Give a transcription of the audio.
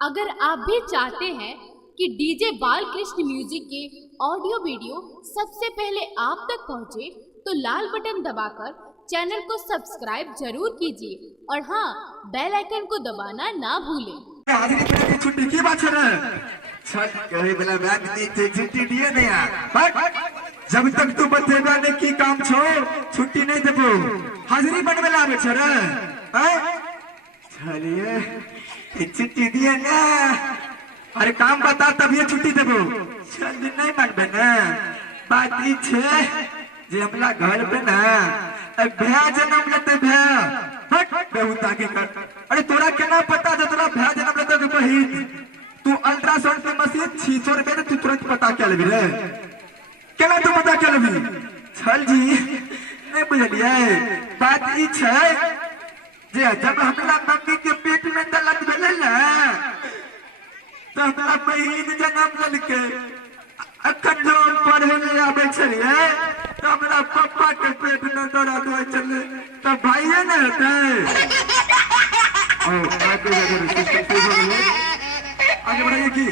अगर आप भी चाहते हैं कि डीजे बालकृष्ण म्यूजिक के ऑडियो वीडियो सबसे पहले आप तक पहुंचे, तो लाल बटन दबाकर चैनल को सब्सक्राइब जरूर कीजिए और हाँ, बेल आइकन को दबाना ना भूलें। छुट्टी की बात छुट्टी दिए नहीं यार, जब तक तू बतेगा ने की काम छोड़ छुट्टी नहीं देबो। हाजिरी बनवे लावे छरे चलिए छुट्टी दिए ना, अरे काम बता तब ये छुट्टी देबो। चल नहीं मानबे ना, बात ई छे जे हमला घर पे ना भैया जन्म लेते भैया हट बहुत आगे कर। अरे तोरा केना पता जे तोरा भैया जन्म लेते तो बहिन तू अल्ट्रासाउंड के मशीन 600 रुपए में तू तुरंत पता क्या लेबी रे, केना तू पता क्या लेबी। चल जी नहीं बुझलिए, बात ई छे जे जब हमरा मम्मी के पेट में दर्द भेले ना तो हमरा बहिन जन्म लेके अखन जो पढ़े ले आबे छलिए तो हमरा पापा के पेट में दर्द होय चले तो भाईए न होते। आगे बढ़ाइए की